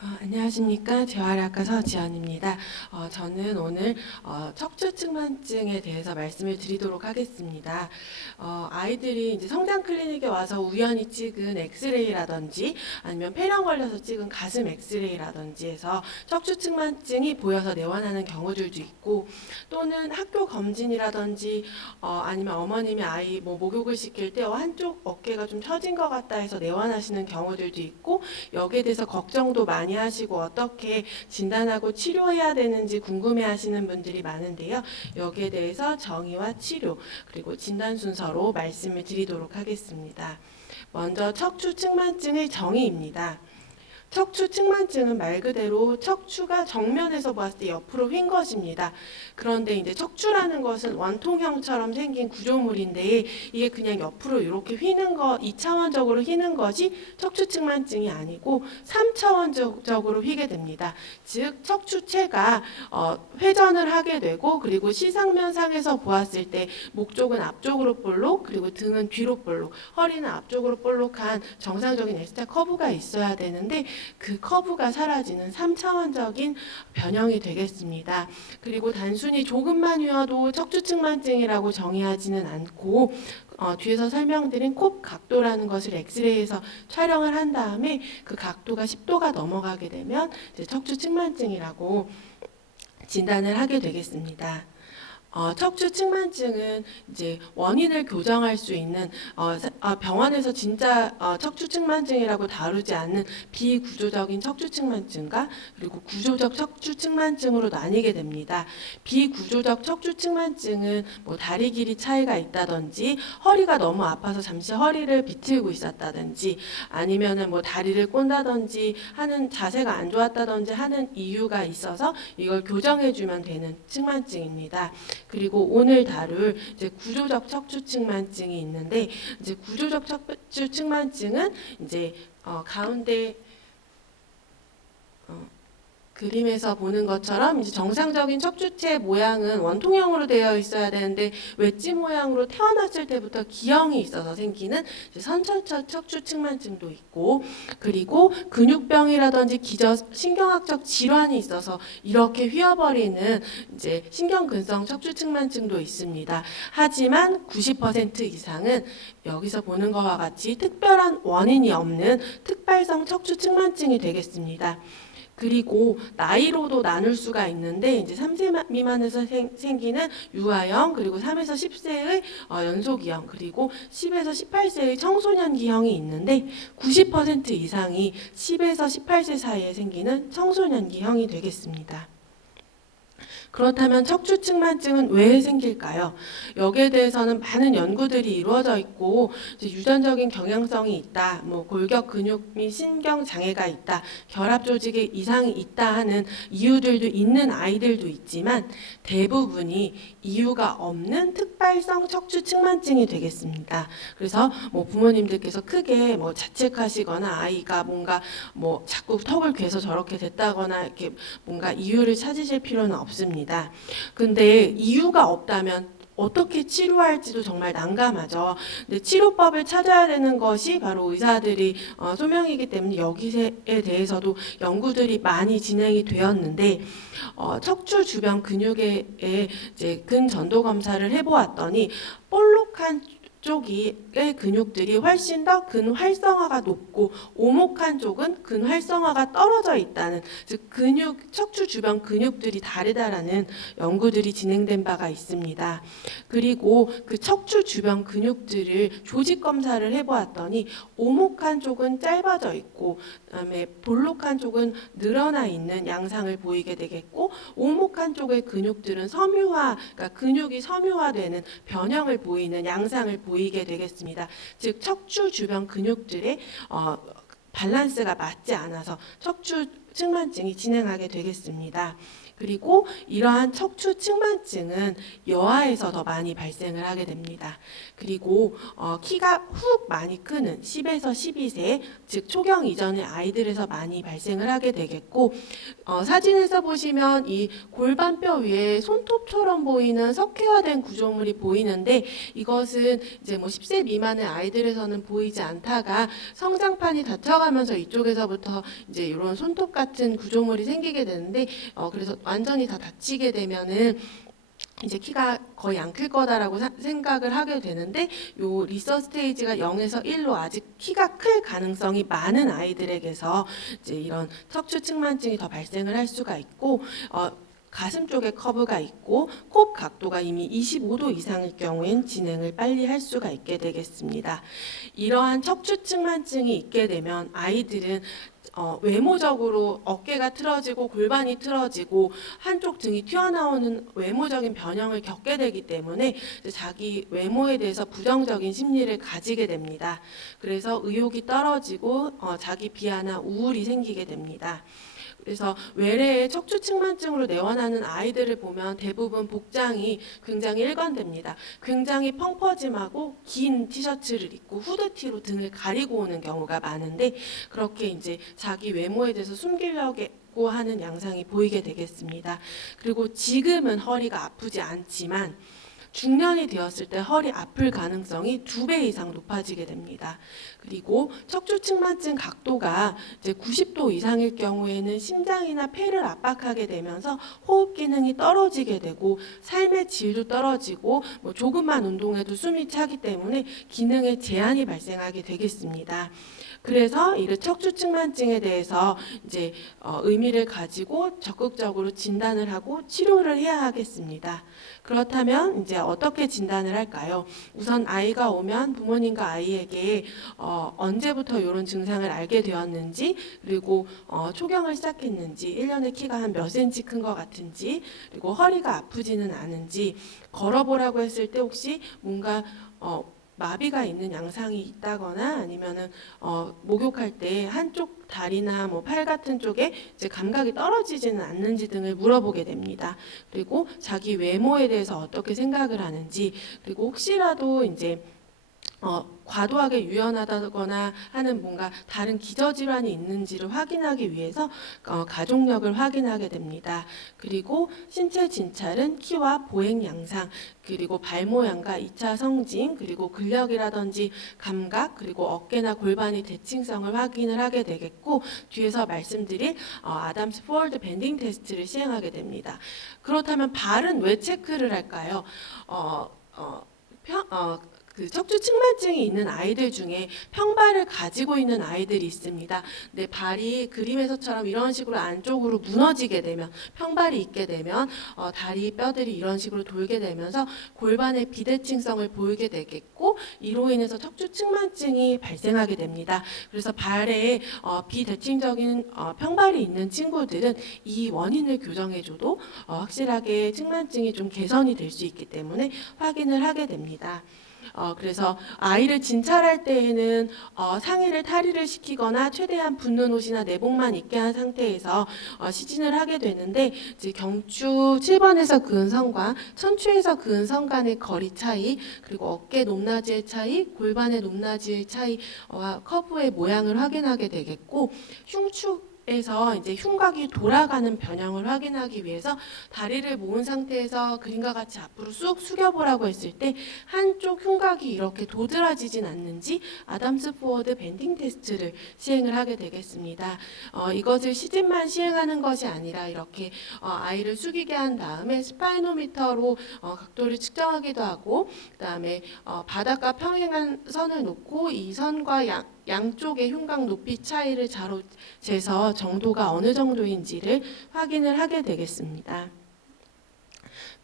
안녕하십니까. 재활의학과 서지연입니다. 저는 오늘 척추측만증에 대해서 말씀을 드리도록 하겠습니다. 아이들이 이제 성장 클리닉에 와서 우연히 찍은 엑스레이라든지 아니면 폐렴 걸려서 찍은 가슴 엑스레이라든지 해서 척추측만증이 보여서 내원하는 경우들도 있고, 또는 학교 검진이라든지 아니면 어머님이 아이 목욕을 시킬 때 한쪽 어깨가 좀 처진 것 같다 해서 내원하시는 경우들도 있고, 여기에 대해서 걱정도 많이 하시고 어떻게 진단하고 치료해야 되는지 궁금해하시는 분들이 많은데요. 여기에 대해서 정의와 치료 그리고 진단 순서로 말씀을 드리도록 하겠습니다. 먼저 척추측만증의 정의입니다. 척추측만증은 말 그대로 척추가 정면에서 봤을 때 옆으로 휜 것입니다. 그런데 이제 척추라는 것은 원통형처럼 생긴 구조물인데 이게 그냥 옆으로 이렇게 휘는 거, 2차원적으로 휘는 것이 척추측만증이 아니고 3차원적으로 휘게 됩니다. 즉 척추체가 회전을 하게 되고, 그리고 시상면상에서 보았을 때 목 쪽은 앞쪽으로 볼록, 그리고 등은 뒤로 볼록, 허리는 앞쪽으로 볼록한 정상적인 S자 커브가 있어야 되는데 그 커브가 사라지는 3차원적인 변형이 되겠습니다. 그리고 단순히 조금만 휘어도 척추측만증이라고 정의하지는 않고 뒤에서 설명드린 코 각도라는 것을 엑스레이에서 촬영을 한 다음에 그 각도가 10도가 넘어가게 되면 이제 척추측만증이라고 진단을 하게 되겠습니다. 척추측만증은 이제 원인을 교정할 수 있는 병원에서 진짜 척추측만증이라고 다루지 않는 비구조적인 척추측만증과 그리고 구조적 척추측만증으로 나뉘게 됩니다. 비구조적 척추측만증은 뭐 다리 길이 차이가 있다든지 허리가 너무 아파서 잠시 허리를 비틀고 있었다든지 아니면은 뭐 다리를 꼰다든지 하는 자세가 안 좋았다든지 하는 이유가 있어서 이걸 교정해주면 되는 측만증입니다. 그리고 오늘 다룰 이제 구조적 척추측만증이 있는데, 이제 구조적 척추측만증은 이제 가운데 그림에서 보는 것처럼 이제 정상적인 척추체 모양은 원통형으로 되어 있어야 되는데 웨지 모양으로 태어났을 때부터 기형이 있어서 생기는 선천적 척추측만증도 있고, 그리고 근육병이라든지 신경학적 질환이 있어서 이렇게 휘어버리는 이제 신경근성 척추측만증도 있습니다. 하지만 90% 이상은 여기서 보는 것과 같이 특별한 원인이 없는 특발성 척추측만증이 되겠습니다. 그리고 나이로도 나눌 수가 있는데 이제 3세 미만에서 생기는 유아형, 그리고 3에서 10세의 연소기형, 그리고 10에서 18세의 청소년기형이 있는데 90% 이상이 10에서 18세 사이에 생기는 청소년기형이 되겠습니다. 그렇다면 척추측만증은 왜 생길까요? 여기에 대해서는 많은 연구들이 이루어져 있고, 유전적인 경향성이 있다, 뭐 골격 근육 및 신경 장애가 있다, 결합 조직에 이상이 있다 하는 이유들도 있는 아이들도 있지만 대부분이 이유가 없는 특발성 척추측만증이 되겠습니다. 그래서 뭐 부모님들께서 크게 뭐 자책하시거나 아이가 뭔가 뭐 자꾸 턱을 괴서 저렇게 됐다거나 이렇게 뭔가 이유를 찾으실 필요는 없습니다. 근데 이유가 없다면 어떻게 치료할지도 정말 난감하죠. 근데 치료법을 찾아야 되는 것이 바로 의사들이 소명이기 때문에 여기에 대해서도 연구들이 많이 진행이 되었는데, 척추 주변 근육에 이제 근전도 검사를 해보았더니 볼록한 쪽의 근육들이 훨씬 더 근활성화가 높고 오목한 쪽은 근활성화가 떨어져 있다는, 즉 척추 주변 근육들이 다르다라는 연구들이 진행된 바가 있습니다. 그리고 그 척추 주변 근육들을 조직 검사를 해보았더니 오목한 쪽은 짧아져 있고 그다음에 볼록한 쪽은 늘어나 있는 양상을 보이게 되겠고, 오목한 쪽의 근육들은 그러니까 근육이 섬유화되는 변형을 보이는 양상을 보이게 되겠습니다. 즉 척추 주변 근육들의 밸런스가 맞지 않아서 척추측만증이 진행하게 되겠습니다. 그리고 이러한 척추 측만증은 여아에서 더 많이 발생을 하게 됩니다. 그리고 키가 훅 많이 크는 10에서 12세, 즉 초경 이전의 아이들에서 많이 발생을 하게 되겠고, 사진에서 보시면 이 골반뼈 위에 손톱처럼 보이는 석회화된 구조물이 보이는데, 이것은 이제 뭐 10세 미만의 아이들에서는 보이지 않다가 성장판이 닫혀가면서 이쪽에서부터 이제 이런 손톱 같은 구조물이 생기게 되는데, 그래서 완전히 다 닫히게 되면은 이제 키가 거의 안 클 거다라고 생각을 하게 되는데, 요 리서 스테이지가 0에서 1로 아직 키가 클 가능성이 많은 아이들에게서 이제 이런 척추 측만증이 더 발생을 할 수가 있고, 가슴 쪽에 커브가 있고 코 각도가 이미 25도 이상일 경우엔 진행을 빨리 할 수가 있게 되겠습니다. 이러한 척추 측만증이 있게 되면 아이들은 외모적으로 어깨가 틀어지고 골반이 틀어지고 한쪽 등이 튀어나오는 외모적인 변형을 겪게 되기 때문에 자기 외모에 대해서 부정적인 심리를 가지게 됩니다. 그래서 의욕이 떨어지고 자기 비하나 우울이 생기게 됩니다. 그래서 외래의 척추 측만증으로 내원하는 아이들을 보면 대부분 복장이 굉장히 일관됩니다. 굉장히 펑퍼짐하고 긴 티셔츠를 입고 후드티로 등을 가리고 오는 경우가 많은데, 그렇게 이제 자기 외모에 대해서 숨기려고 하는 양상이 보이게 되겠습니다. 그리고 지금은 허리가 아프지 않지만 중년이 되었을 때 허리 아플 가능성이 2배 이상 높아지게 됩니다. 그리고 척추 측만증 각도가 이제 90도 이상일 경우에는 심장이나 폐를 압박하게 되면서 호흡 기능이 떨어지게 되고 삶의 질도 떨어지고 뭐 조금만 운동해도 숨이 차기 때문에 기능에 제한이 발생하게 되겠습니다. 그래서 이 척추 측만증에 대해서 이제 의미를 가지고 적극적으로 진단을 하고 치료를 해야 하겠습니다. 그렇다면 이제 어떻게 진단을 할까요? 우선 아이가 오면 부모님과 아이에게 언제부터 이런 증상을 알게 되었는지, 그리고 초경을 시작했는지, 1년에 키가 한 몇 센치 큰 것 같은지, 그리고 허리가 아프지는 않은지, 걸어보라고 했을 때 혹시 뭔가 마비가 있는 양상이 있다거나 아니면은 목욕할 때 한쪽 다리나 뭐 팔 같은 쪽에 이제 감각이 떨어지지는 않는지 등을 물어보게 됩니다. 그리고 자기 외모에 대해서 어떻게 생각을 하는지, 그리고 혹시라도 이제 과도하게 유연하다거나 하는 뭔가 다른 기저질환이 있는지를 확인하기 위해서 가족력을 확인하게 됩니다. 그리고 신체 진찰은 키와 보행 양상, 그리고 발 모양과 2차 성징, 그리고 근력이라든지 감각, 그리고 어깨나 골반의 대칭성을 확인을 하게 되겠고, 뒤에서 말씀드릴 아담스 포워드 밴딩 테스트를 시행하게 됩니다. 그렇다면 발은 왜 체크를 할까요? 그 척추 측만증이 있는 아이들 중에 평발을 가지고 있는 아이들이 있습니다. 근데 발이 그림에서처럼 이런 식으로 안쪽으로 무너지게 되면, 평발이 있게 되면 다리 뼈들이 이런 식으로 돌게 되면서 골반의 비대칭성을 보이게 되겠고, 이로 인해서 척추 측만증이 발생하게 됩니다. 그래서 발에 비대칭적인 평발이 있는 친구들은 이 원인을 교정해줘도 확실하게 측만증이 좀 개선이 될 수 있기 때문에 확인을 하게 됩니다. 그래서 아이를 진찰할 때에는 상의를 탈의를 시키거나 최대한 붙는 옷이나 내복만 입게 한 상태에서 시진을 하게 되는데, 이제 경추 7번에서 그은 선과 천추에서 그은 선 간의 거리 차이, 그리고 어깨 높낮이의 차이, 골반의 높낮이의 차이와 커브의 모양을 확인하게 되겠고, 흉추에서 이제 흉곽이 돌아가는 변형을 확인하기 위해서 다리를 모은 상태에서 그림과 같이 앞으로 쑥 숙여보라고 했을 때 한쪽 흉곽이 이렇게 도드라지진 않는지 아담스 포워드 밴딩 테스트를 시행을 하게 되겠습니다. 이것을 시진만 시행하는 것이 아니라 이렇게 아이를 숙이게 한 다음에 스파이노미터로 각도를 측정하기도 하고, 그 다음에 바닥과 평행한 선을 놓고 이 선과 양쪽의 흉곽 높이 차이를 자로 재서 정도가 어느 정도인지를 확인을 하게 되겠습니다.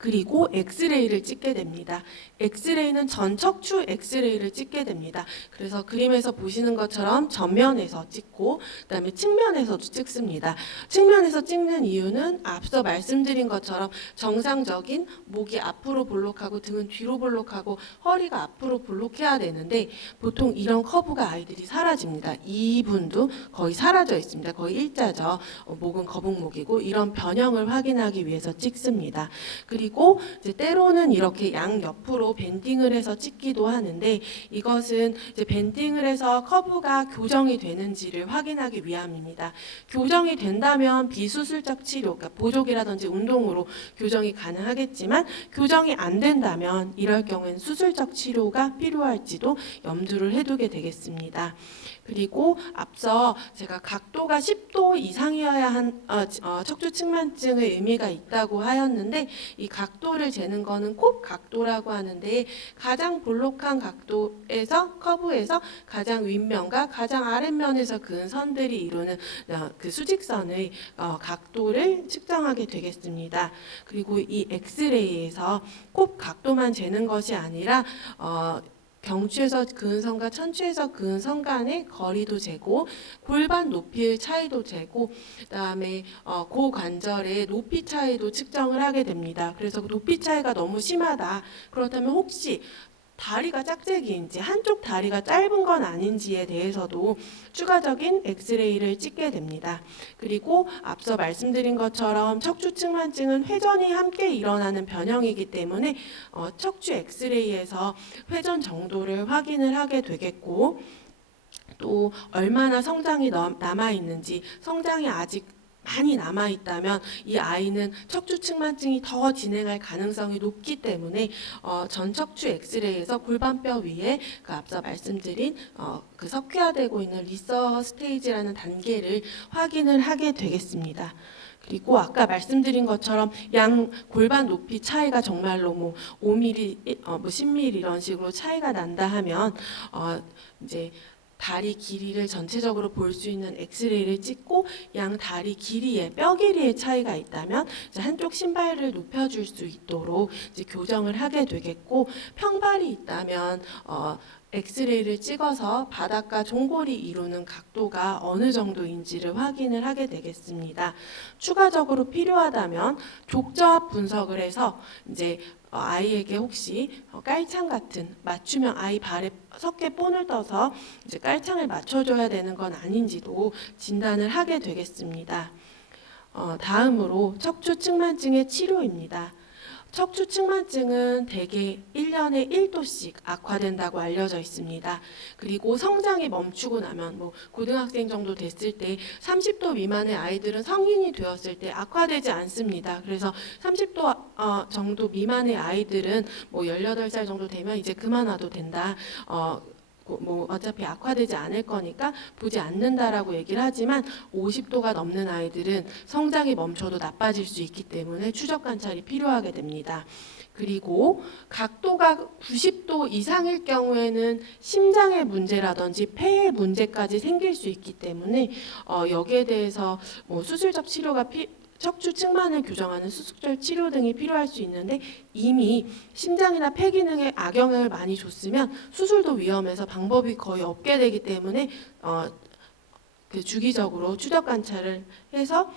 그리고 엑스레이를 찍게 됩니다. 엑스레이는 전 척추 엑스레이를 찍게 됩니다. 그래서 그림에서 보시는 것처럼 전면에서 찍고 그다음에 측면에서도 찍습니다. 측면에서 찍는 이유는 앞서 말씀드린 것처럼 정상적인 목이 앞으로 볼록하고 등은 뒤로 볼록하고 허리가 앞으로 볼록해야 되는데 보통 이런 커브가 아이들이 사라집니다. 이분도 거의 사라져 있습니다. 거의 일자죠. 목은 거북목이고 이런 변형을 확인하기 위해서 찍습니다. 그리고 이제 때로는 이렇게 양 옆으로 밴딩을 해서 찍기도 하는데 이것은 이제 밴딩을 해서 커브가 교정이 되는지를 확인하기 위함입니다. 교정이 된다면 비수술적 치료, 그러니까 보조기라든지 운동으로 교정이 가능하겠지만 교정이 안 된다면 이럴 경우엔 수술적 치료가 필요할지도 염두를 해두게 되겠습니다. 그리고 앞서 제가 각도가 10도 이상이어야 한 척추 측만증의 의미가 있다고 하였는데 이 각도를 재는 거는 콥 각도라고 하는데 가장 볼록한 각도에서 커브에서 가장 윗면과 가장 아랫면에서 그은 선들이 이루는 그 수직선의 각도를 측정하게 되겠습니다. 그리고 이 엑스레이에서 콥 각도만 재는 것이 아니라 경추에서 그은 선과 천추에서 그은 선 간의 거리도 재고 골반 높이의 차이도 재고 그다음에 고관절의 높이 차이도 측정을 하게 됩니다. 그래서 그 높이 차이가 너무 심하다. 그렇다면 혹시 다리가 짝재기인지 한쪽 다리가 짧은 건 아닌지에 대해서도 추가적인 엑스레이를 찍게 됩니다. 그리고 앞서 말씀드린 것처럼 척추 측만증은 회전이 함께 일어나는 변형이기 때문에 척추 엑스레이에서 회전 정도를 확인을 하게 되겠고 또 얼마나 성장이 남아 있는지 성장이 아직 많이 남아있다면 이 아이는 척추 측만증이 더 진행할 가능성이 높기 때문에 전 척추 엑스레이에서 골반뼈 위에 그 앞서 말씀드린 그 석회화되고 있는 리서 스테이지라는 단계를 확인을 하게 되겠습니다. 그리고 아까 말씀드린 것처럼 양 골반 높이 차이가 정말로 뭐 5mm, 10mm 이런 식으로 차이가 난다 하면 이제 다리 길이를 전체적으로 볼 수 있는 엑스레이를 찍고 양 다리 길이에 뼈 길이의 차이가 있다면 이제 한쪽 신발을 높여줄 수 있도록 이제 교정을 하게 되겠고 평발이 있다면 엑스레이를 찍어서 바닥과 종골이 이루는 각도가 어느 정도인지를 확인을 하게 되겠습니다. 추가적으로 필요하다면 족저압 분석을 해서 이제 아이에게 혹시 깔창 같은 맞춤형 아이 발에 석회 본을 떠서 이제 깔창을 맞춰줘야 되는 건 아닌지도 진단을 하게 되겠습니다. 다음으로 척추 측만증의 치료입니다. 척추 측만증은 대개 1년에 1도씩 악화된다고 알려져 있습니다. 그리고 성장이 멈추고 나면 뭐 고등학생 정도 됐을 때 30도 미만의 아이들은 성인이 되었을 때 악화되지 않습니다. 그래서 30도 정도 미만의 아이들은 뭐 18살 정도 되면 이제 그만와도 된다. 뭐 어차피 악화되지 않을 거니까 보지 않는다라고 얘기를 하지만 50도가 넘는 아이들은 성장이 멈춰도 나빠질 수 있기 때문에 추적 관찰이 필요하게 됩니다. 그리고 각도가 90도 이상일 경우에는 심장의 문제라든지 폐의 문제까지 생길 수 있기 때문에 여기에 대해서 뭐 수술적 치료가 척추 측만을 교정하는 수술적 치료 등이 필요할 수 있는데 이미 심장이나 폐 기능에 악영향을 많이 줬으면 수술도 위험해서 방법이 거의 없게 되기 때문에 그 주기적으로 추적 관찰을 해서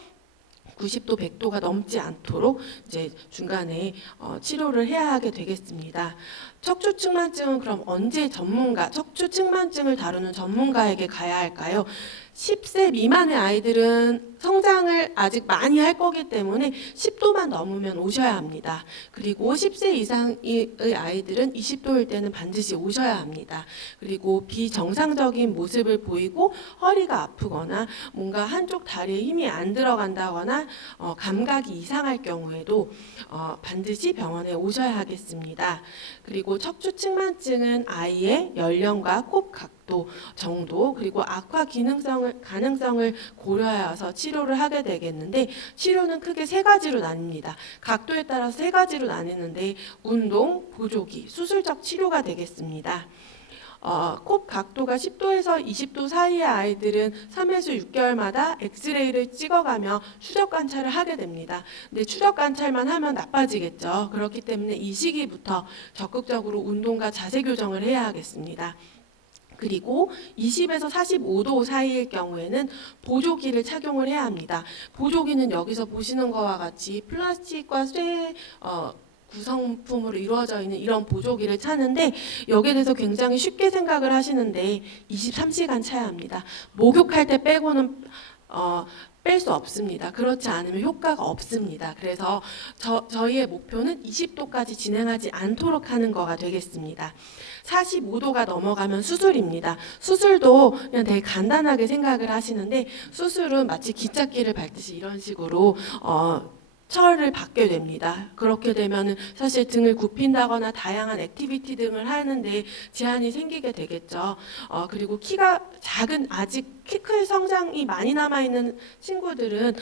90도, 100도가 넘지 않도록 이제 중간에 치료를 해야 하게 되겠습니다. 척추 측만증은 그럼 언제 척추 측만증을 다루는 전문가에게 가야 할까요? 10세 미만의 아이들은 성장을 아직 많이 할 거기 때문에 10도만 넘으면 오셔야 합니다. 그리고 10세 이상의 아이들은 20도일 때는 반드시 오셔야 합니다. 그리고 비정상적인 모습을 보이고 허리가 아프거나 뭔가 한쪽 다리에 힘이 안 들어간다거나 감각이 이상할 경우에도 반드시 병원에 오셔야 하겠습니다. 그리고 척추 측만증은 아이의 연령과 콥 각도 정도 그리고 악화 가능성을 고려해서 치료를 하게 되겠는데 치료는 크게 세 가지로 나뉩니다. 각도에 따라서 세 가지로 나뉘는데 운동, 보조기, 수술적 치료가 되겠습니다. 코 각도가 10도에서 20도 사이의 아이들은 3회수 6개월마다 엑스레이를 찍어가며 추적 관찰을 하게 됩니다. 근데 추적 관찰만 하면 나빠지겠죠. 그렇기 때문에 이 시기부터 적극적으로 운동과 자세 교정을 해야 하겠습니다. 그리고 20에서 45도 사이일 경우에는 보조기를 착용을 해야 합니다. 보조기는 여기서 보시는 것과 같이 플라스틱과 쇠 구성품으로 이루어져 있는 이런 보조기를 차는데 여기에 대해서 굉장히 쉽게 생각을 하시는데 23시간 차야 합니다. 목욕할 때 빼고는 뺄 수 없습니다. 그렇지 않으면 효과가 없습니다. 그래서 저희의 목표는 20도까지 진행하지 않도록 하는 거가 되겠습니다. 45도가 넘어가면 수술입니다. 수술도 그냥 되게 간단하게 생각을 하시는데 수술은 마치 기찻길을 밟듯이 이런 식으로 철을 받게 됩니다. 그렇게 되면은 사실 등을 굽힌다거나 다양한 액티비티 등을 하는데 제한이 생기게 되겠죠. 그리고 키가 작은 아직 키 클 성장이 많이 남아 있는 친구들은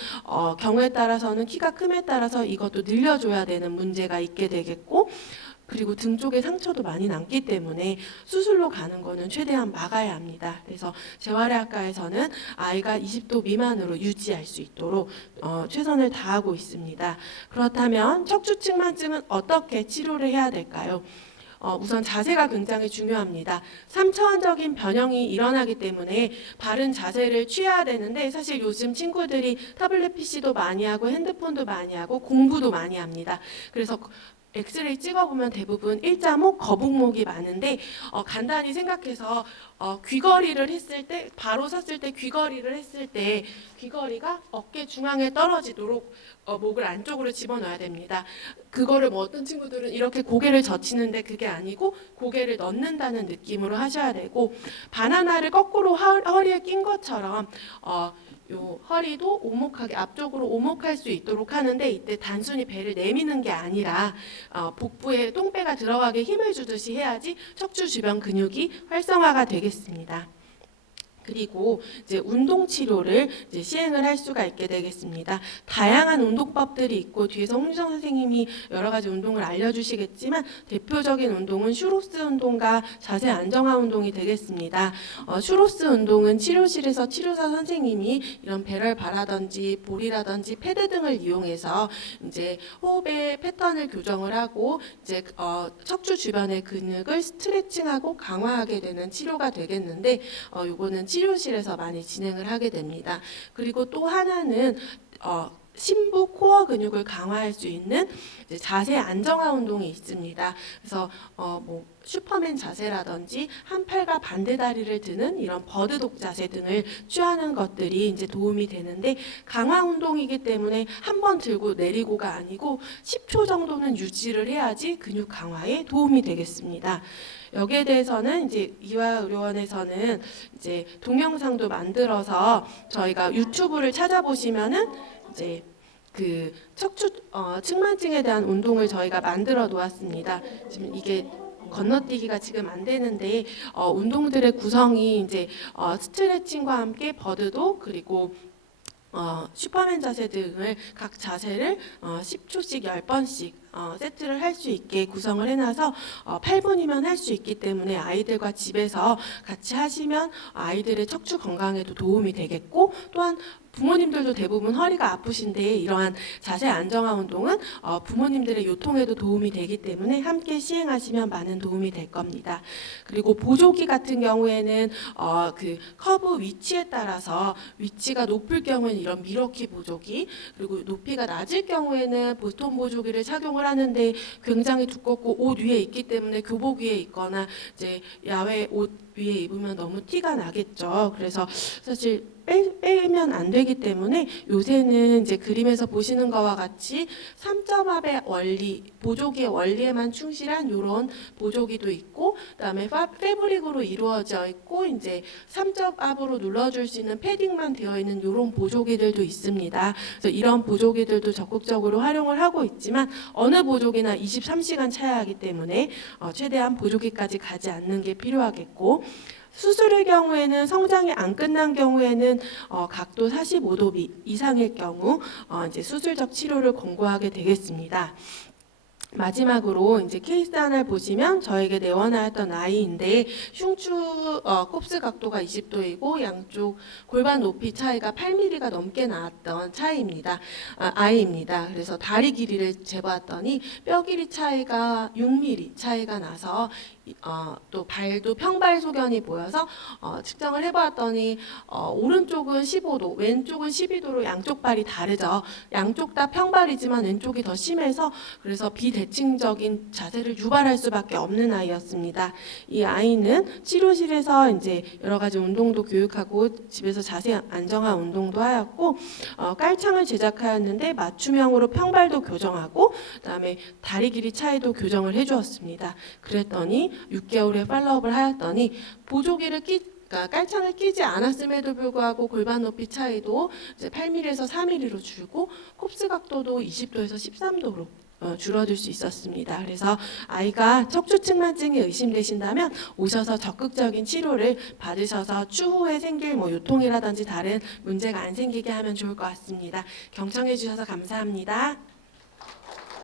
경우에 따라서는 키가 큼에 따라서 이것도 늘려줘야 되는 문제가 있게 되겠고. 그리고 등 쪽에 상처도 많이 남기 때문에 수술로 가는 거는 최대한 막아야 합니다. 그래서 재활의학과에서는 아이가 20도 미만으로 유지할 수 있도록 최선을 다하고 있습니다. 그렇다면 척추측만증은 어떻게 치료를 해야 될까요? 우선 자세가 굉장히 중요합니다. 3차원적인 변형이 일어나기 때문에 바른 자세를 취해야 되는데 사실 요즘 친구들이 타블렛 PC도 많이 하고 핸드폰도 많이 하고 공부도 많이 합니다. 그래서 엑스레이 찍어보면 대부분 일자목, 거북목이 많은데 간단히 생각해서 귀걸이를 했을 때 바로 섰을 때 귀걸이를 했을 때 귀걸이가 어깨 중앙에 떨어지도록 목을 안쪽으로 집어넣어야 됩니다. 그거를 뭐 어떤 친구들은 이렇게 고개를 젖히는데 그게 아니고 고개를 넣는다는 느낌으로 하셔야 되고 바나나를 거꾸로 허리에 낀 것처럼 요 허리도 오목하게 앞쪽으로 오목할 수 있도록 하는데 이때 단순히 배를 내미는 게 아니라 복부에 똥배가 들어가게 힘을 주듯이 해야지 척추 주변 근육이 활성화가 되겠습니다. 그리고 이제 운동 치료를 이제 시행을 할 수가 있게 되겠습니다. 다양한 운동법들이 있고 뒤에서 홍유정 선생님이 여러 가지 운동을 알려주시겠지만 대표적인 운동은 슈로스 운동과 자세 안정화 운동이 되겠습니다. 슈로스 운동은 치료실에서 치료사 선생님이 이런 배럴바라든지 볼이라든지 패드 등을 이용해서 이제 호흡의 패턴을 교정을 하고 이제 척추 주변의 근육을 스트레칭하고 강화하게 되는 치료가 되겠는데 요거는 치료실에서 많이 진행을 하게 됩니다. 그리고 또 하나는 심부 코어 근육을 강화할 수 있는 이제 자세 안정화 운동이 있습니다. 그래서 뭐 슈퍼맨 자세라든지 한 팔과 반대 다리를 드는 이런 버드독 자세 등을 취하는 것들이 이제 도움이 되는데 강화 운동이기 때문에 한 번 들고 내리고가 아니고 10초 정도는 유지를 해야지 근육 강화에 도움이 되겠습니다. 여기에 대해서는 이제 이화의료원에서는 이제 동영상도 만들어서 저희가 유튜브를 찾아보시면은 이제 그 척추 측만증에 대한 운동을 저희가 만들어 놓았습니다. 지금 이게 건너뛰기가 지금 안 되는데 운동들의 구성이 이제 스트레칭과 함께 버드도 그리고 슈퍼맨 자세 등을 각 자세를 10초씩 10번씩 세트를 할 수 있게 구성을 해놔서 8분이면 할 수 있기 때문에 아이들과 집에서 같이 하시면 아이들의 척추 건강에도 도움이 되겠고 또한 부모님들도 대부분 허리가 아프신데 이러한 자세 안정화 운동은 부모님들의 요통에도 도움이 되기 때문에 함께 시행하시면 많은 도움이 될 겁니다. 그리고 보조기 같은 경우에는 그 커브 위치에 따라서 위치가 높을 경우에는 이런 미러키 보조기 그리고 높이가 낮을 경우에는 보통 보조기를 착용을 하는데 굉장히 두껍고 옷 위에 있기 때문에 교복 위에 있거나 이제 야외 옷 위에 입으면 너무 티가 나겠죠. 그래서 사실 빼면 안 되기 때문에 요새는 이제 그림에서 보시는 것과 같이 3점압의 원리, 보조기의 원리에만 충실한 이런 보조기도 있고, 그다음에 패브릭으로 이루어져 있고, 이제 3점압으로 눌러줄 수 있는 패딩만 되어 있는 이런 보조기들도 있습니다. 그래서 이런 보조기들도 적극적으로 활용을 하고 있지만 어느 보조기나 23시간 차야 하기 때문에 최대한 보조기까지 가지 않는 게 필요하겠고. 수술의 경우에는 성장이 안 끝난 경우에는 각도 45도 이상일 경우 이제 수술적 치료를 권고하게 되겠습니다. 마지막으로 이제 케이스 하나를 보시면 저에게 내원하였던 아이인데 흉추 콥스 각도가 20도이고 양쪽 골반 높이 차이가 8mm가 넘게 나왔던 차이입니다. 아이입니다. 그래서 다리 길이를 재봤더니 뼈 길이 차이가 6mm 차이가 나서 또 발도 평발 소견이 보여서 측정을 해보았더니 오른쪽은 15도, 왼쪽은 12도로 양쪽 발이 다르죠. 양쪽 다 평발이지만 왼쪽이 더 심해서 그래서 비대칭적인 자세를 유발할 수밖에 없는 아이였습니다. 이 아이는 치료실에서 이제 여러 가지 운동도 교육하고 집에서 자세 안정화 운동도 하였고 깔창을 제작하였는데 맞춤형으로 평발도 교정하고 그다음에 다리 길이 차이도 교정을 해주었습니다. 그랬더니 6개월의 팔로업을 하였더니 보조기를 그러니까 깔창을 끼지 않았음에도 불구하고 골반 높이 차이도 이제 8mm에서 4mm로 줄고 콥스 각도도 20도에서 13도로 줄어들 수 있었습니다. 그래서 아이가 척추측만증이 의심되신다면 오셔서 적극적인 치료를 받으셔서 추후에 생길 요통이라든지 다른 문제가 안 생기게 하면 좋을 것 같습니다. 경청해 주셔서 감사합니다.